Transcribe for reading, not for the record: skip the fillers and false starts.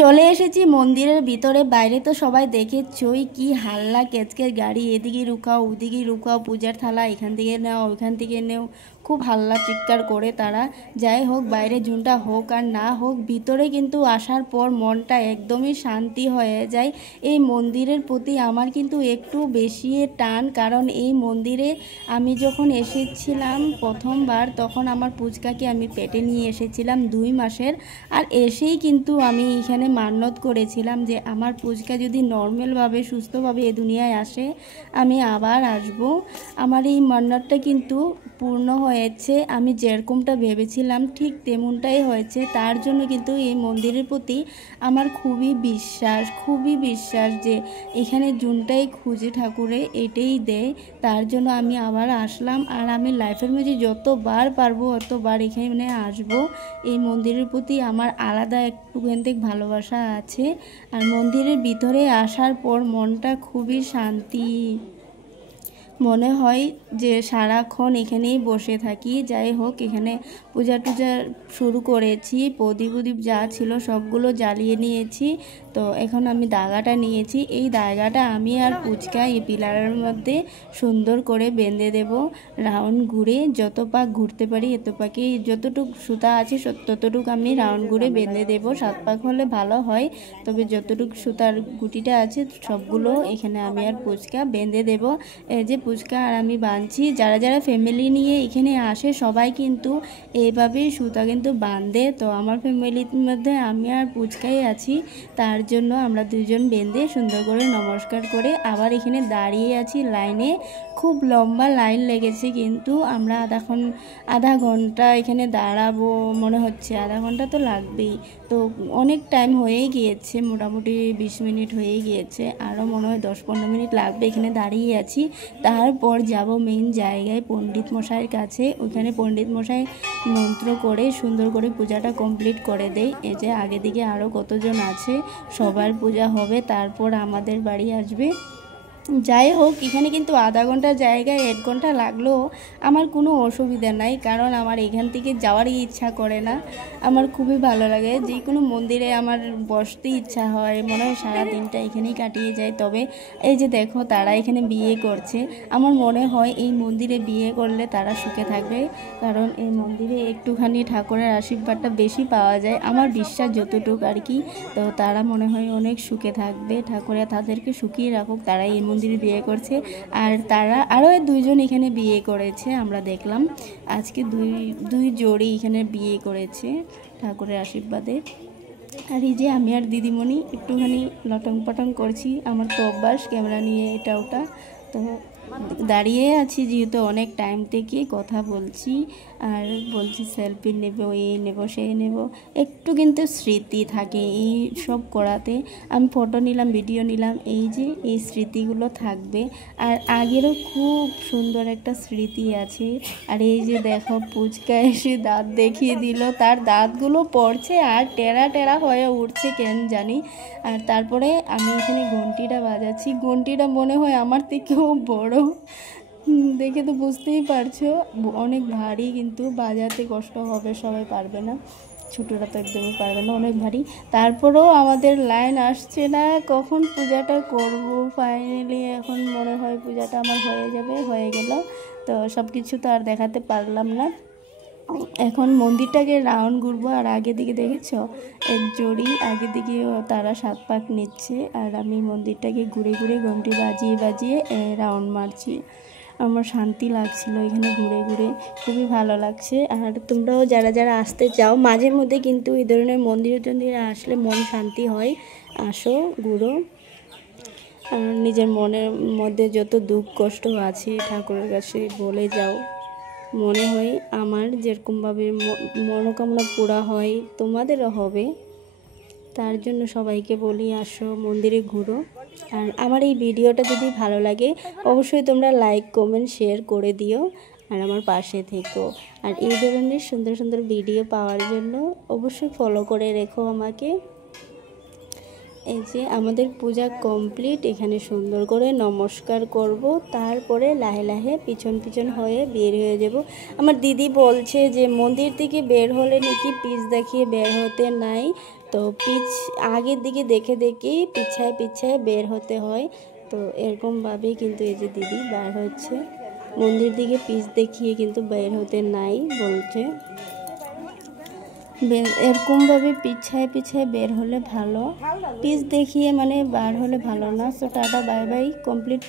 চলে এসেছি মন্দিরের ভিতরে। বাইরে তো সবাই দেখেছই কি হাল্লা কেচকের গাড়ি, এদিকে রুকাও ওদিকে রুকাও, পূজার থালা এখান থেকে নাও ওইখান থেকে নেও, খুব হাল্লা চিৎকার করে তারা। যাই হোক, বাইরে ঝুনটা হোক আর না হোক, ভিতরে কিন্তু আসার পর মনটা একদমই শান্তি হয়ে যায়। এই মন্দিরের প্রতি আমার কিন্তু একটু বেশি টান, কারণ এই মন্দিরে আমি যখন এসেছিলাম প্রথমবার, তখন আমার পুচকাকে আমি পেটে নিয়ে এসেছিলাম 2 মাসের। আর এসেই কিন্তু আমি এখানে মান্যত করেছিলাম যে আমার পুচকা যদি নর্মালভাবে সুস্থভাবে এ দুনিয়ায় আসে, আমি আবার আসব। আমার এই মান্যতটা কিন্তু পূর্ণ হয়েছে। আমি যেরকমটা ভেবেছিলাম ঠিক তেমনটাই হয়েছে। তার জন্য কিন্তু এই মন্দিরের প্রতি আমার খুবই বিশ্বাস যে এখানে জুনটাই খুঁজে ঠাকুরে এটাই দেয়। তার জন্য আমি আবার আসলাম। আর আমি লাইফের মধ্যে যতবার পারবো অতবার এখানে আসবো। এই মন্দিরের প্রতি আমার আলাদা একটু ভালোবাসা আছে। আর মন্দিরের ভিতরে আসার পর মনটা খুবই শান্তি, মনে হয় যে সারাক্ষণ এখানেই বসে থাকি। যাই হোক, এখানে পূজা টুজা শুরু করেছি, প্রদীপ যা ছিল সবগুলো জ্বালিয়ে নিয়েছি। তো এখন আমি দাগাটা নিয়েছি। এই দাগাটা আমি আর পুচকা এই পিলারের মধ্যে সুন্দর করে বেঁধে দেব। রাউন্ড ঘুরে যত পাক ঘুরতে পারি এত পাকে, যতটুকু সুতা আছে ততটুকু আমি রাউন্ড ঘুরে বেঁধে দেব। 7 পাক হলে ভালো হয়, তবে যতটুকু সুতার গুটিটা আছে সবগুলো এখানে আমি আর পুচকা বেঁধে দেব। এই যে পুচকা আর আমি বাঁধছি। যারা যারা ফ্যামিলি নিয়ে এখানে আসে সবাই কিন্তু এইভাবেই সুতা কিন্তু বাঁধে। তো আমার ফ্যামিলির মধ্যে আমি আর পুচকাই আছি, তার জন্য আমরা দুজন বেঁধে সুন্দর করে নমস্কার করে আবার এখানে দাঁড়িয়ে আছি লাইনে। খুব লম্বা লাইন লেগেছে, কিন্তু আমরা আধা ঘন্টা এখানে দাঁড়াবো মনে হচ্ছে। আধা ঘন্টা তো লাগবেই। তো অনেক টাইম হয়েই গিয়েছে, মোটামুটি 20 মিনিট হয়ে গিয়েছে, আরও মনে হয় 10-15 মিনিট লাগবে। এখানে দাঁড়িয়ে আছি। তারপর যাব মেইন জায়গায় পণ্ডিত মশাইয়ের কাছে। ওইখানে পণ্ডিত মশাই মন্ত্র করে সুন্দর করে পূজাটা কমপ্লিট করে দেয়। এই যে আগে দিকে আরও কতজন আছে, সবার পূজা হবে, তারপর আমাদের বাড়ি আসবে। যাই হোক, এখানে কিন্তু আধা ঘন্টার জায়গায় 1 ঘন্টা লাগলেও আমার কোনো অসুবিধা নাই, কারণ আমার এখান থেকে যাওয়ারই ইচ্ছা করে না। আমার খুবই ভালো লাগে, যে কোনো মন্দিরে আমার বসতে ইচ্ছা হয়, মনে হয় সারা দিনটা এখানেই কাটিয়ে যায়। তবে এই যে দেখো, তারা এখানে বিয়ে করছে। আমার মনে হয় এই মন্দিরে বিয়ে করলে তারা সুখে থাকবে, কারণ এই মন্দিরে একটুখানি ঠাকুরের আশীর্বাদটা বেশি পাওয়া যায়, আমার বিশ্বাস যতটুকু আর কি। তো তারা মনে হয় অনেক সুখে থাকবে, ঠাকুরে তাদেরকে সুখিয়ে রাখুক। তারা এই মন্দিরে বিয়ে করছে। আর তারা আরও 2 জন এখানে বিয়ে করেছে, আমরা দেখলাম আজকে দুই জোড়ি এখানে বিয়ে করেছে ঠাকুরের আশীর্বাদে। আর এই যে আমি আর দিদিমণি একটুখানি লটং পটং করছি, আমার তো অভ্যাস ক্যামেরা নিয়ে এটা ওটা। তো দাঁড়িয়ে আছি যেহেতু অনেক টাইম থেকে কথা বলছি, আর বলছি সেলফি নেব, এই নেব সেই নেব, একটু কিন্তু স্মৃতি থাকে এই সব করাতে। আমি ফটো নিলাম, ভিডিও নিলাম, এই যে এই স্মৃতিগুলো থাকবে। আর আগেরও খুব সুন্দর একটা স্মৃতি আছে। আর এই যে দেখো, পুচকা এসে দাঁত দেখিয়ে দিল, তার দাঁতগুলো পড়ছে আর টেরা টেরা হয়ে উঠছে কেন জানি। আর তারপরে আমি এখানে ঘন্টিটা বাজাচ্ছি, ঘন্টিটা মনে হয় আমার থেকেও বড়, দেখে তো বুঝতেই পারছো অনেক ভারী, কিন্তু বাজাতে কষ্ট হবে, সবাই পারবে না, ছোটরা তো একদমই পারবে না, অনেক ভারী। তারপরেও আমাদের লাইন আসছে না কখন পূজাটা করব। ফাইনালি এখন মনে হয় পূজাটা আমার হয়ে গেল। তো সব কিছু তো আর দেখাতে পারলাম না। এখন মন্দিরটাকে রাউন্ড ঘুরবো। আর আগে দিকে দেখেছো, 1 জোড়ি আগে দিকে তারা 7 পাক নিচ্ছে, আর আমি মন্দিরটাকে ঘুরে ঘুরে ঘন্টি বাজিয়ে রাউন্ড মারছি। আমার শান্তি লাগছিল এখানে ঘুরে ঘুরে, খুবই ভালো লাগছে। আর তোমরাও যারা যারা আসতে চাও, মাঝে মধ্যে কিন্তু এই ধরনের মন্দিরে আসলে মন শান্তি হয়। আসো, ঘুরো, আর নিজের মনের মধ্যে যত দুঃখ কষ্ট আছে ঠাকুরের কাছে বলে যাও। মনে হয় আমার যেরকমভাবে মনোকামনা পুরা হয় তোমাদেরও হবে। তার জন্য সবাইকে বলি, আসো মন্দিরে ঘুরো। আর আমার এই ভিডিওটা যদি ভালো লাগে অবশ্যই তোমরা লাইক কমেন্ট শেয়ার করে দিও, আর আমার পাশে থেকো। আর এই ধরনের সুন্দর সুন্দর ভিডিও পাওয়ার জন্য অবশ্যই ফলো করে রেখো আমাকে। এই যে আমাদের পূজা কমপ্লিট, এখানে সুন্দর করে নমস্কার করব, তারপরে লাহে লাহে পিছন হয়ে বের হয়ে যাব। আমার দিদি বলছে যে মন্দির থেকে বের হলে নাকি পিছ দেখিয়ে বের হতে নাই, তো আগের দিকে দেখে দেখেই পিছায় পিছায় বের হতে হয়। তো এরকমভাবেই কিন্তু এই যে দিদি বার হচ্ছে, মন্দির দিকে পিছ দেখিয়ে কিন্তু বের হতে নাই বলছে। এরকমভাবে পিছায় পিছায় বের হলে ভালো, পিছ দেখিয়ে মানে বার হলে ভালো না। So tata bye bye, complete.